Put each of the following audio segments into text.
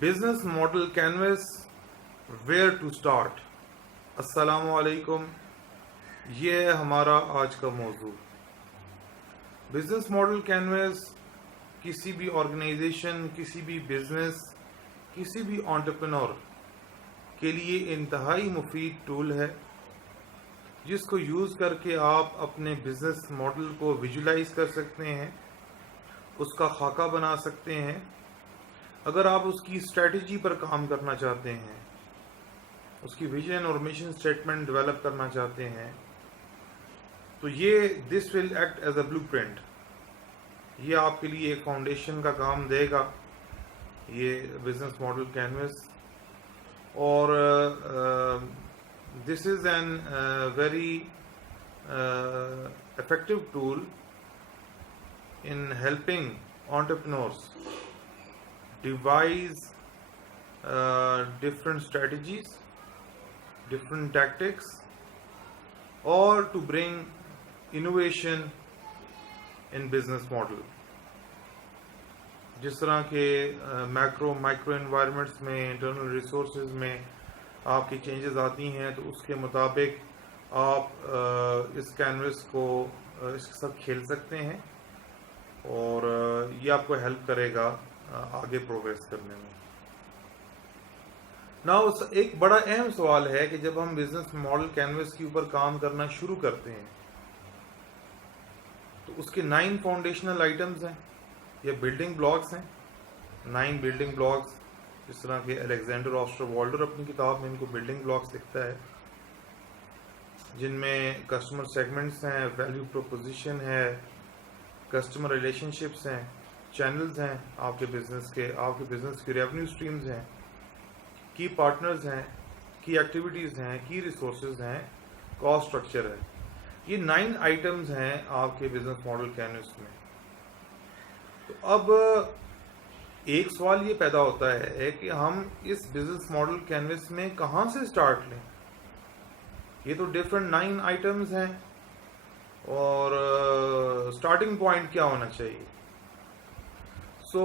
Business model canvas where to start. السلام علیکم. یہ ہے ہمارا آج کا موضوع. بزنس ماڈل کینوس کسی بھی آرگنائزیشن، کسی بھی بزنس، کسی بھی انٹرپرینور کے لیے انتہائی مفید ٹول ہے جس کو یوز کر کے آپ اپنے بزنس ماڈل کو ویژولائز کر سکتے ہیں، اس کا خاکہ بنا سکتے ہیں. اگر آپ اس کی اسٹریٹجی پر کام کرنا چاہتے ہیں، اس کی ویژن اور مشن اسٹیٹمنٹ ڈیولپ کرنا چاہتے ہیں، تو یہ this will act as a blueprint. یہ آپ کے لیے ایک فاؤنڈیشن کا کام دے گا، یہ بزنس ماڈل کینوس. اور this is an very effective tool in helping entrepreneurs devise different strategies, different tactics, or to bring innovation in business model. جس طرح کے مائکرو انوائرمنٹس میں، انٹرنل ریسورسز میں آپ کی چینجز آتی ہیں، تو اس کے مطابق آپ اس کینوس کو اس کے ساتھ کھیل سکتے ہیں، اور یہ آپ کو ہیلپ کرے گا آگے پروگریس کرنے میں. ایک بڑا اہم سوال ہے کہ جب ہم بزنس ماڈل کینوس کے اوپر کام کرنا شروع کرتے ہیں تو اس کے 9 فاؤنڈیشنل آئٹمز ہیں یا بلڈنگ بلاکس ہیں. 9 بلڈنگ بلاکس، جس طرح کہ الیگزینڈر آسٹروالڈر اپنی کتاب میں ان کو بلڈنگ بلاکس لکھتا ہے، جن میں کسٹمر سیگمنٹس ہیں، ویلیو پروپوزیشن ہے، کسٹمر ریلیشن شپس ہیں، چینلز ہیں آپ کے بزنس کے ریونیو سٹریمز ہیں، کی پارٹنرز ہیں، کی ایکٹیویٹیز ہیں، کی ریسورسز ہیں، کاسٹ سٹرکچر ہے. یہ 9 آئٹمز ہیں آپ کے بزنس ماڈل کینوس میں. تو اب ایک سوال یہ پیدا ہوتا ہے کہ ہم اس بزنس ماڈل کینوس میں کہاں سے سٹارٹ لیں. یہ تو ڈفرینٹ 9 آئٹمز ہیں، اور سٹارٹنگ پوائنٹ کیا ہونا چاہیے. سو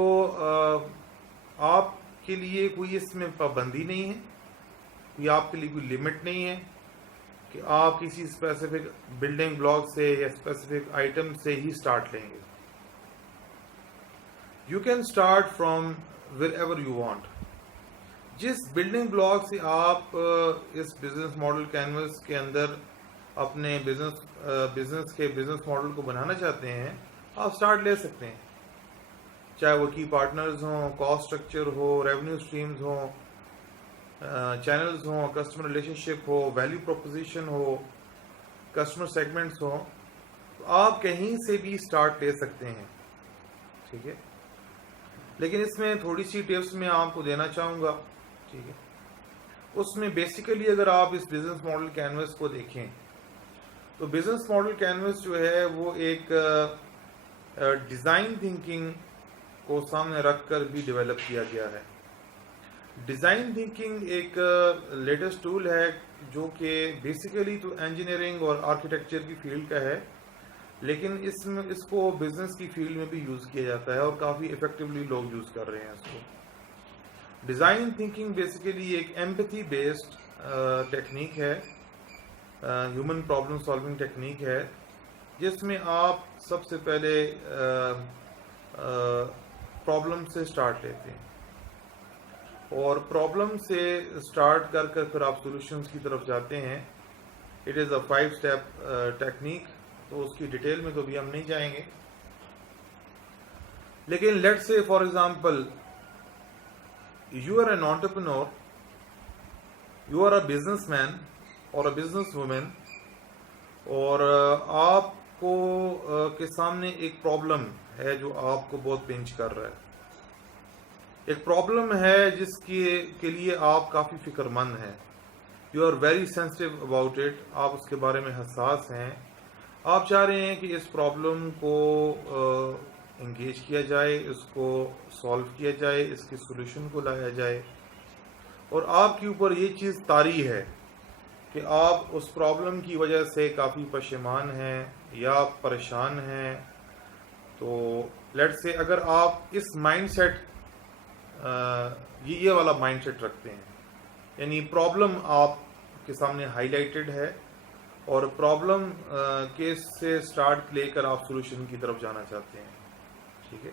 آپ کے لیے کوئی اس میں پابندی نہیں ہے، کوئی آپ کے لیے کوئی لمٹ نہیں ہے کہ آپ کسی اسپیسیفک بلڈنگ بلاک سے یا اسپیسیفک آئٹم سے ہی سٹارٹ لیں گے. You can start from where ever you want. جس بلڈنگ بلاک سے آپ اس بزنس ماڈل کینوس کے اندر اپنے بزنس ماڈل کو بنانا چاہتے ہیں، آپ سٹارٹ لے سکتے ہیں. چاہے وہ کی پارٹنرز ہوں، کاسٹ سٹرکچر ہو، ریونیو سٹریمز ہوں، چینلز ہوں، کسٹمر ریلیشن شپ ہو، ویلیو پروپوزیشن ہو، کسٹمر سیگمنٹس ہوں، تو آپ کہیں سے بھی سٹارٹ لے سکتے ہیں. ٹھیک ہے، لیکن اس میں تھوڑی سی ٹپس میں آپ کو دینا چاہوں گا. ٹھیک ہے، اس میں بیسیکلی اگر آپ اس بزنس ماڈل کینوس کو دیکھیں تو بزنس ماڈل کینوس جو ہے وہ ایک ڈیزائن تھنکنگ کو سامنے رکھ کر بھی ڈیولپ کیا گیا ہے. ڈیزائن تھنکنگ ایک لیٹسٹ ٹول ہے جو کہ بیسیکلی تو انجینئرنگ اور آرکیٹیکچر کی فیلڈ کا ہے، لیکن اس کو بزنس کی فیلڈ میں بھی یوز کیا جاتا ہے، اور کافی ایفیکٹولی لوگ یوز کر رہے ہیں اس کو. ڈیزائن تھنکنگ بیسیکلی ایک ایمپتھی بیسڈ ٹیکنیک ہے، ہیومن پرابلم سالونگ ٹیکنیک ہے، جس میں آپ سب سے پہلے پرابلم سے سٹارٹ لیتے ہیں، اور پرابلم سے سٹارٹ کر پھر آپ سولوشنز کی طرف جاتے ہیں. It is a 5 step technique, تو اس کی ڈیٹیل میں تو بھی ہم نہیں جائیں گے. لیکن let say for example you are an entrepreneur, you are a businessman اور اے بزنس وومن، اور آپ کو کے سامنے ایک پرابلم ہے جو آپ کو بہت پنچ کر رہا ہے. ایک پرابلم ہے جس کے لیے آپ کافی فکر مند ہیں. You are very sensitive about it, آپ اس کے بارے میں حساس ہیں. آپ چاہ رہے ہیں کہ اس پرابلم کو انگیج کیا جائے، اس کو سالو کیا جائے، اس کے سولوشن کو لایا جائے، اور آپ کے اوپر یہ چیز طاری ہے کہ آپ اس پرابلم کی وجہ سے کافی پشیمان ہیں یا پریشان ہیں. تو لیٹ سے اگر آپ اس مائنڈ سیٹ یہ والا مائنڈ سیٹ رکھتے ہیں. یعنی پرابلم آپ کے سامنے ہائی لائٹڈ ہے اور پرابلم کیس سے سٹارٹ لے کر آپ سولوشن کی طرف جانا چاہتے ہیں. ٹھیک ہے.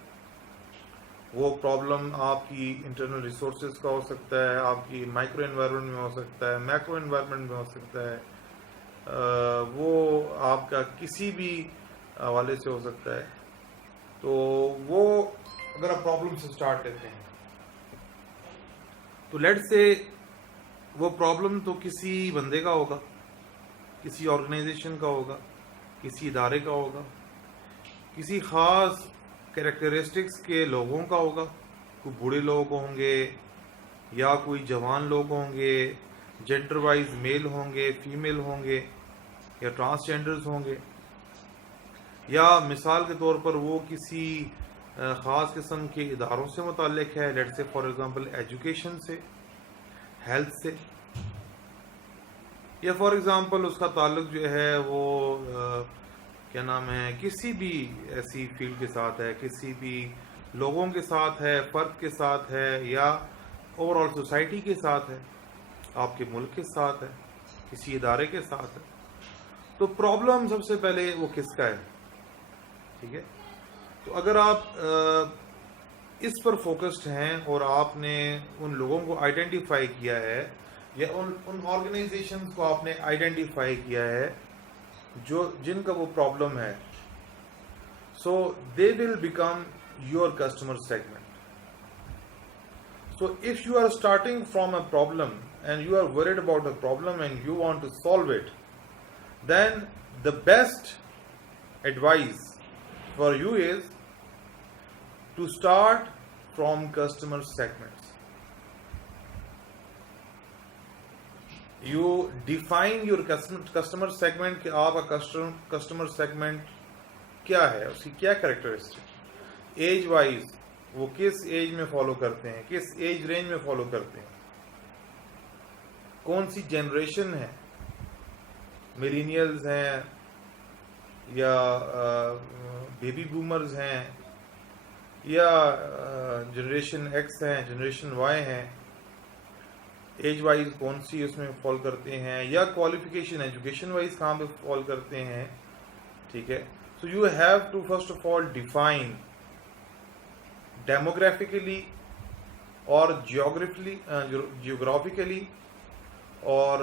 وہ پرابلم آپ کی انٹرنل ریسورسز کا ہو سکتا ہے, آپ کی مائکرو انوائرمنٹ میں ہو سکتا ہے, میکرو انوائرمنٹ میں ہو سکتا ہے, وہ آپ کا کسی بھی حوالے سے ہو سکتا ہے. تو وہ اگر آپ پرابلم سے سٹارٹ لیتے ہیں تو لیٹ سے وہ پرابلم تو کسی بندے کا ہوگا, کسی آرگنائزیشن کا ہوگا, کسی ادارے کا ہوگا, کسی خاص کیریکٹرسٹکس کے لوگوں کا ہوگا. کوئی بوڑھے لوگ ہوں گے یا کوئی جوان لوگ ہوں گے, جینڈر وائز میل ہوں گے, فیمیل ہوں گے, یا ٹرانسجینڈرز ہوں گے, یا مثال کے طور پر وہ کسی خاص قسم کے اداروں سے متعلق ہے, late say for example education سے, ہیلتھ سے, یا فار ایگزامپل اس کا تعلق جو ہے وہ کیا نام ہے کسی بھی ایسی فیلڈ کے ساتھ ہے, کسی بھی لوگوں کے ساتھ ہے, فرد کے ساتھ ہے, یا اوور آل سوسائٹی کے ساتھ ہے, آپ کے ملک کے ساتھ ہے, کسی ادارے کے ساتھ ہے. تو پرابلم سب سے پہلے وہ کس کا ہے. ٹھیک ہے. تو اگر آپ اس پر فوکسڈ ہیں اور آپ نے ان لوگوں کو آئیڈینٹیفائی کیا ہے یا ان آرگنائزیشنز کو آپ نے آئیڈینٹیفائی کیا ہے جن کا وہ پرابلم ہے, so they will become your customer segment. So if you are starting from a problem and you are worried about the problem and you want to solve it, then the best advice for you is to start from customer segments. You define your customer segment کہ آپ کا customer segment کیا ہے, اس کی کیا characteristic, age wise وہ کس age میں فالو کرتے ہیں, کس ایج رینج میں فالو کرتے ہیں, کون سی جنریشن ہے, میلینیلز ہیں یا بیبی بومرز ہیں یا جنریشن ایکس ہیں, جنریشن وائی ہیں, ایج وائز کون سی اس میں فال کرتے ہیں, یا کوالیفیکیشن ایجوکیشن وائز کہاں پہ فال کرتے ہیں. ٹھیک ہے. So you have to first of all define demographically اور جیوگرافیکلی اور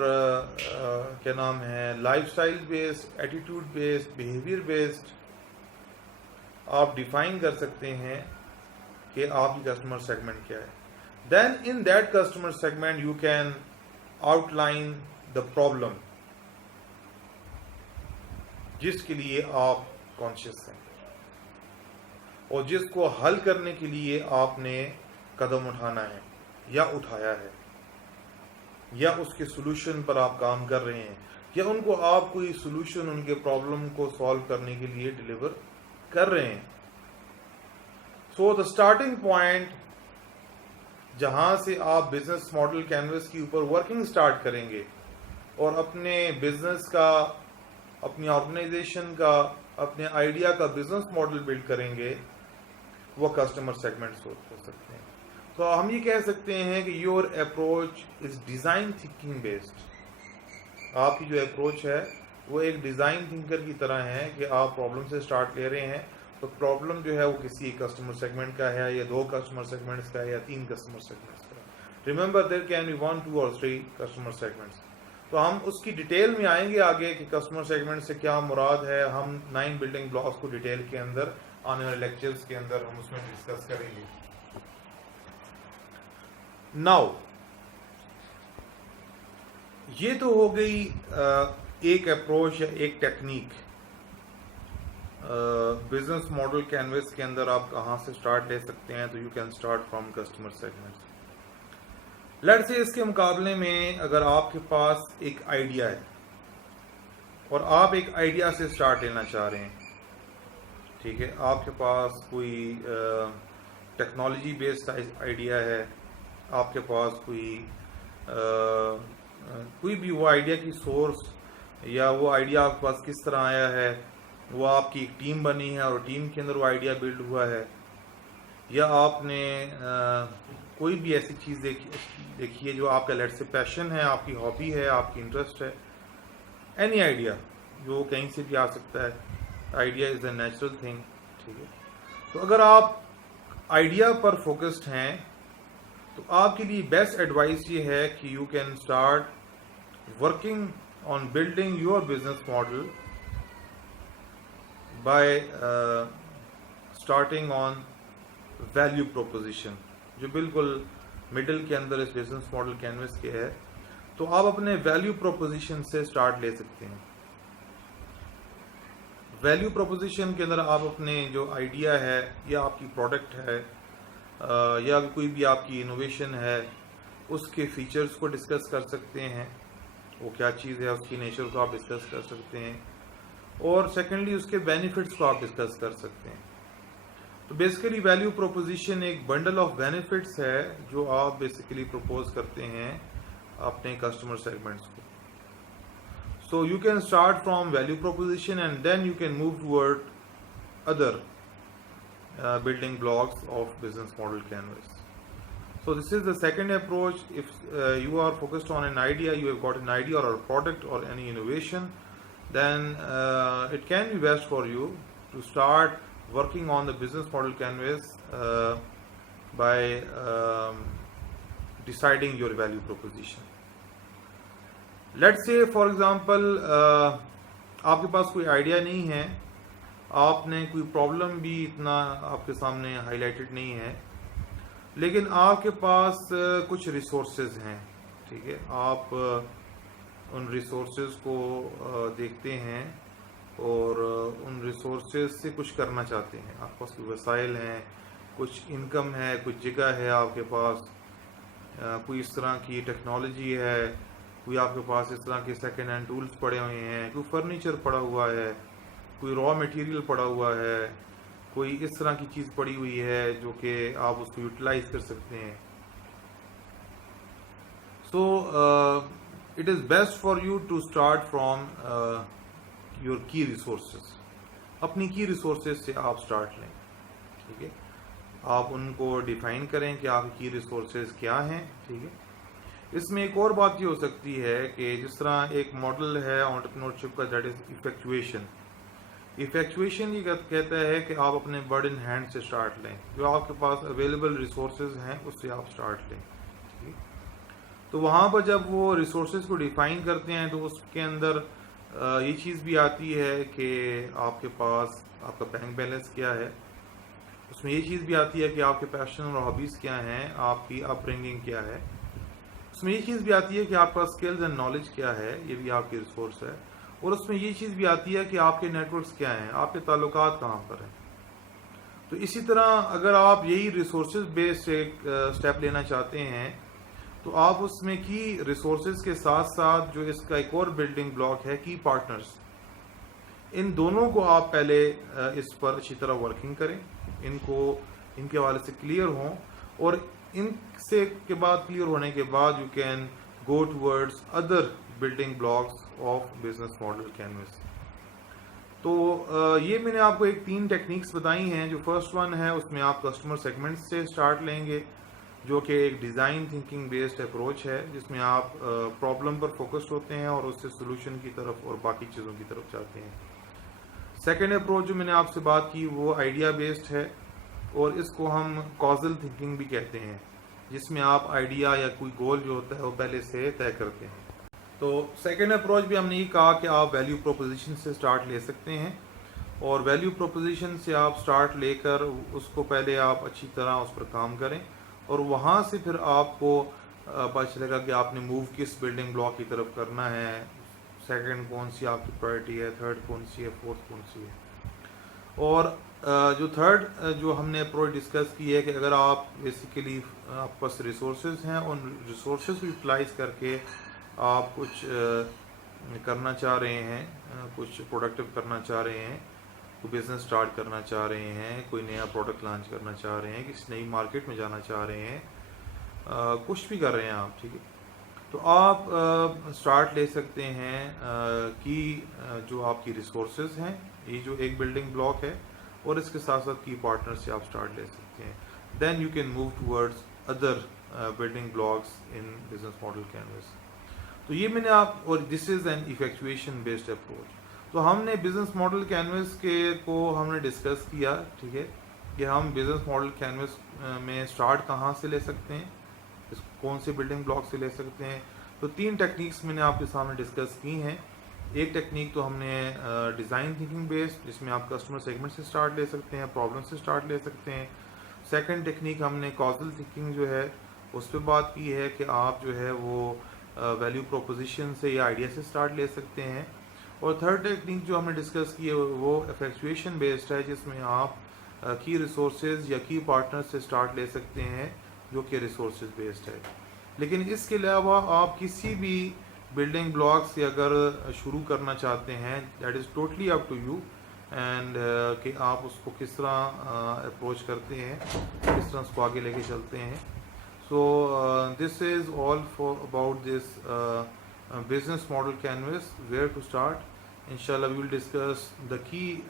کیا نام ہے lifestyle based, attitude based, behaviour based آپ ڈیفائن کر سکتے ہیں کہ آپ کی کسٹمر سیگمنٹ کیا ہے. Then in that customer segment you can outline the problem جس کے لیے آپ کانشیس ہیں اور جس کو حل کرنے کے لیے آپ نے قدم اٹھانا ہے یا اٹھایا ہے, یا اس کے سولوشن پر آپ کام کر رہے ہیں, یا ان کو آپ کوئی سولوشن ان کے پرابلم کو سالو کرنے کے لیے ڈلیور کر رہے ہیں. سو دا اسٹارٹنگ پوائنٹ جہاں سے آپ بزنس ماڈل کینوس کے اوپر ورکنگ اسٹارٹ کریں گے اور اپنے بزنس کا, اپنی آرگنائزیشن کا, اپنے آئیڈیا کا بزنس ماڈل بلڈ کریں گے, وہ کسٹمر سیگمنٹس ہو سکتے ہیں. تو ہم یہ کہہ سکتے ہیں کہ your approach is design thinking based. آپ کی جو اپروچ ہے وہ ایک ڈیزائن تھنکر کی طرح ہے کہ آپ پرابلم سے سٹارٹ لے رہے ہیں. تو پرابلم جو ہے وہ کسی کسٹمر سیگمنٹ کا ہے, یا 2 کسٹمر سیگمنٹس کا ہے, یا 3 کسٹمر سیگمنٹس کا ہے. ریمبر دیر کین بی 1, 2 اور 3 کسٹمر سیگمنٹس. تو ہم اس کی ڈیٹیل میں آئیں گے آگے کہ کسٹمر سیگمنٹ سے کیا مراد ہے. ہم 9 بلڈنگ بلاکس کو ڈیٹیل کے اندر آنے والے لیکچرز کے اندر ہم اس میں ڈسکس کریں گے. ناؤ یہ تو ہو گئی ایک اپروچ یا ایک ٹیکنیک بزنس ماڈل کینوس کے اندر آپ کہاں سے سٹارٹ لے سکتے ہیں. تو you can start from customer segments. Let's say اس کے مقابلے میں اگر آپ کے پاس ایک آئیڈیا ہے اور آپ ایک آئیڈیا سے سٹارٹ لینا چاہ رہے ہیں, ٹھیک ہے, آپ کے پاس کوئی ٹیکنالوجی بیسڈ آئیڈیا ہے, آپ کے پاس کوئی بھی وہ آئیڈیا کی سورس یا وہ آئیڈیا آپ کے پاس کس طرح آیا ہے, وہ آپ کی ایک ٹیم بنی ہے اور ٹیم کے اندر وہ آئیڈیا بلڈ ہوا ہے, یا آپ نے کوئی بھی ایسی چیز دیکھی ہے جو آپ کا لیٹ سے پیشن ہے, آپ کی ہابی ہے, آپ کی انٹرسٹ ہے, اینی آئیڈیا جو کہیں سے بھی آ سکتا ہے. Idea is a natural thing, ٹھیک ہے. تو اگر آپ آئیڈیا پر فوکسڈ ہیں تو آپ کے لیے بیسٹ ایڈوائس یہ ہے کہ you can start working on building your business model by starting on value proposition, جو بالکل مڈل کے اندر اس بزنس ماڈل کینوس کے ہے. تو آپ اپنے ویلیو پروپوزیشن سے اسٹارٹ لے سکتے ہیں. ویلیو پروپوزیشن کے اندر آپ اپنے جو آئیڈیا ہے یا آپ کی پروڈکٹ ہے یا کوئی بھی آپ کی انوویشن ہے اس کے فیچرز کو ڈسکس کر سکتے ہیں, وہ کیا چیز ہے اس کی نیچر کو آپ ڈسکس کر سکتے ہیں, اور سیکنڈلی اس کے بینیفٹس کو آپ ڈسکس کر سکتے ہیں. تو بیسیکلی ویلیو پروپوزیشن ایک بنڈل آف بینیفٹس ہے جو آپ بیسیکلی پروپوز کرتے ہیں اپنے کسٹمر سیگمنٹس کو. So you can start from value proposition and then you can move toward other building blocks of business model canvas. So this is the second approach. If you are focused on an idea, you have got an idea or a product or any innovation, then it can be best for you to start working on the business model canvas by deciding your value proposition. Let's say for example آپ کے پاس کوئی idea نہیں ہے, آپ نے کوئی problem بھی اتنا آپ کے سامنے ہائی لائٹڈ نہیں ہے, لیکن آپ کے پاس کچھ ریسورسز ہیں, ٹھیک ہے. آپ ان ریسورسز کو دیکھتے ہیں اور ان ریسورسز سے کچھ کرنا چاہتے ہیں. آپ کے پاس کوئی وسائل ہیں, کچھ انکم ہے, کچھ جگہ ہے آپ کے پاس, کوئی اس طرح کی ٹیکنالوجی ہے, کوئی آپ کے پاس اس طرح کے سیکنڈ ہینڈ ٹولز پڑے ہوئے ہیں, کوئی فرنیچر پڑا ہوا ہے, کوئی را میٹیریل پڑا ہوا ہے, کوئی اس طرح کی چیز پڑی ہوئی ہے جو کہ آپ اس کو یوٹیلائز کر سکتے ہیں. So it is best for you to start from your key resources. اپنی کی ریسورسز سے آپ اسٹارٹ لیں, ٹھیک ہے. آپ ان کو ڈیفائن کریں کہ آپ کی ریسورسز کیا ہیں, ٹھیک ہے. اس میں ایک اور بات یہ ہو سکتی ہے کہ جس طرح ایک ماڈل ہے انٹرپرینورشپ کا, دیٹ از ایفیکچویشن. ایفیکچویشن یہ کہتا ہے کہ آپ اپنے برڈ ان ہینڈ سے اسٹارٹ لیں, جو آپ کے پاس اویلیبل ریسورسز ہیں اس سے آپ اسٹارٹ لیں. تو وہاں پر جب وہ ریسورسز کو ڈیفائن کرتے ہیں تو اس کے اندر یہ چیز بھی آتی ہے کہ آپ کے پاس آپ کا بینک بیلنس کیا ہے, اس میں یہ چیز بھی آتی ہے کہ آپ کے پیشن اور ہابیز کیا ہیں, آپ کی اپ برنگنگ کیا ہے, اس میں یہ چیز بھی آتی ہے کہ آپ کا اسکلز اینڈ نالج کیا ہے, یہ بھی آپ کی ریسورس ہے, اور اس میں یہ چیز بھی آتی ہے کہ آپ کے نیٹ ورکس کیا ہیں, آپ کے تعلقات کہاں پر ہیں. تو اسی طرح اگر آپ یہی ریسورسز بیسڈ ایک اسٹیپ لینا چاہتے ہیں تو آپ اس میں کی ریسورسز کے ساتھ ساتھ جو اس کا ایک اور بلڈنگ بلاک ہے کی پارٹنرز, ان دونوں کو آپ پہلے اس پر اچھی طرح ورکنگ کریں, ان کے حوالے سے کلیئر ہوں, اور ان سے کے بعد کلیئر ہونے کے بعد you can go towards other building blocks of business model canvas. تو یہ میں نے آپ کو ایک 3 ٹیکنیکس بتائی ہیں. جو فرسٹ ون ہے اس میں آپ کسٹمر سیگمنٹ سے اسٹارٹ لیں گے, جو کہ ایک ڈیزائن تھنکنگ بیسڈ اپروچ ہے, جس میں آپ پرابلم پر فوکسڈ ہوتے ہیں اور اس سے سولوشن کی طرف اور باقی چیزوں کی طرف جاتے ہیں. سیکنڈ اپروچ جو میں نے آپ سے بات کی وہ آئیڈیا بیسڈ ہے, اور اس کو ہم کازل تھنکنگ بھی کہتے ہیں, جس میں آپ آئیڈیا یا کوئی گول جو ہوتا ہے وہ پہلے سے طے کرتے ہیں. تو سیکنڈ اپروچ بھی ہم نے یہ کہا کہ آپ ویلیو پروپوزیشن سے سٹارٹ لے سکتے ہیں, اور ویلیو پروپوزیشن سے آپ سٹارٹ لے کر اس کو پہلے آپ اچھی طرح اس پر کام کریں, اور وہاں سے پھر آپ کو پتہ چلے گا کہ آپ نے موو کس بلڈنگ بلاک کی طرف کرنا ہے, سیکنڈ کون سی آپ کی پرائرٹی ہے, تھرڈ کون سی ہے, فورتھ کون سی ہے. اور جو تھرڈ جو ہم نے اپروچ ڈسکس کی ہے کہ اگر آپ بیسیکلی آپ کے پاس ریسورسز ہیں, ان ریسورسز کو یوٹیلائز کر کے آپ کچھ کرنا چاہ رہے ہیں, کچھ پروڈکٹیو کرنا چاہ رہے ہیں, کوئی بزنس سٹارٹ کرنا چاہ رہے ہیں, کوئی نیا پروڈکٹ لانچ کرنا چاہ رہے ہیں, کسی نئی مارکیٹ میں جانا چاہ رہے ہیں, کچھ بھی کر رہے ہیں آپ, ٹھیک ہے. تو آپ سٹارٹ لے سکتے ہیں کہ جو آپ کی ریسورسز ہیں, یہ جو ایک بلڈنگ بلاک ہے, اور اس کے ساتھ ساتھ کی پارٹنر سے آپ سٹارٹ لے سکتے ہیں. then you can move towards other building blocks in business model canvas. تو یہ میں نے آپ اور this is N ایفیکچویشن based approach. تو ہم نے بزنس ماڈل کینوس کے کو ہم نے ڈسکس کیا, ٹھیک ہے, کہ ہم بزنس ماڈل کینوس میں اسٹارٹ کہاں سے لے سکتے ہیں, کون سے بلڈنگ بلاک سے لے سکتے ہیں. تو 3 ٹیکنیکس میں نے آپ کے سامنے ڈسکس کی ہیں. ایک ٹیکنیک تو ہم نے ڈیزائن تھنکنگ بیسڈ, جس میں آپ کسٹمر سیگمنٹ سے اسٹارٹ لے سکتے ہیں, پرابلم سے اسٹارٹ لے سکتے ہیں. سیکنڈ ٹیکنیک ہم نے کازل تھنکنگ جو ہے اس پہ بات کی ہے کہ آپ جو ہے وہ ویلیو پروپوزیشن سے یا آئیڈیا سے اسٹارٹ لے سکتے ہیں. اور تھرڈ ٹیکنیک جو ہم نے ڈسکس کی ہے وہ افیکچویشن بیسڈ ہے, جس میں آپ کی ریسورسز یا کی پارٹنر سے اسٹارٹ لے سکتے ہیں جو کہ ریسورسز بیسڈ ہے. لیکن اس کے علاوہ آپ کسی بھی بلڈنگ بلاک سے اگر شروع کرنا چاہتے ہیں, that is totally up to you, and کہ آپ اس کو کس طرح اپروچ کرتے ہیں, کس طرح اس کو آگے لے کے چلتے ہیں. So this is all for about this business model canvas, where to start. Inshallah, we will discuss the key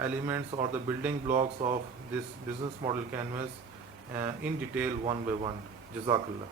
elements or the building blocks of this business model canvas in detail one by one. Jazakallah.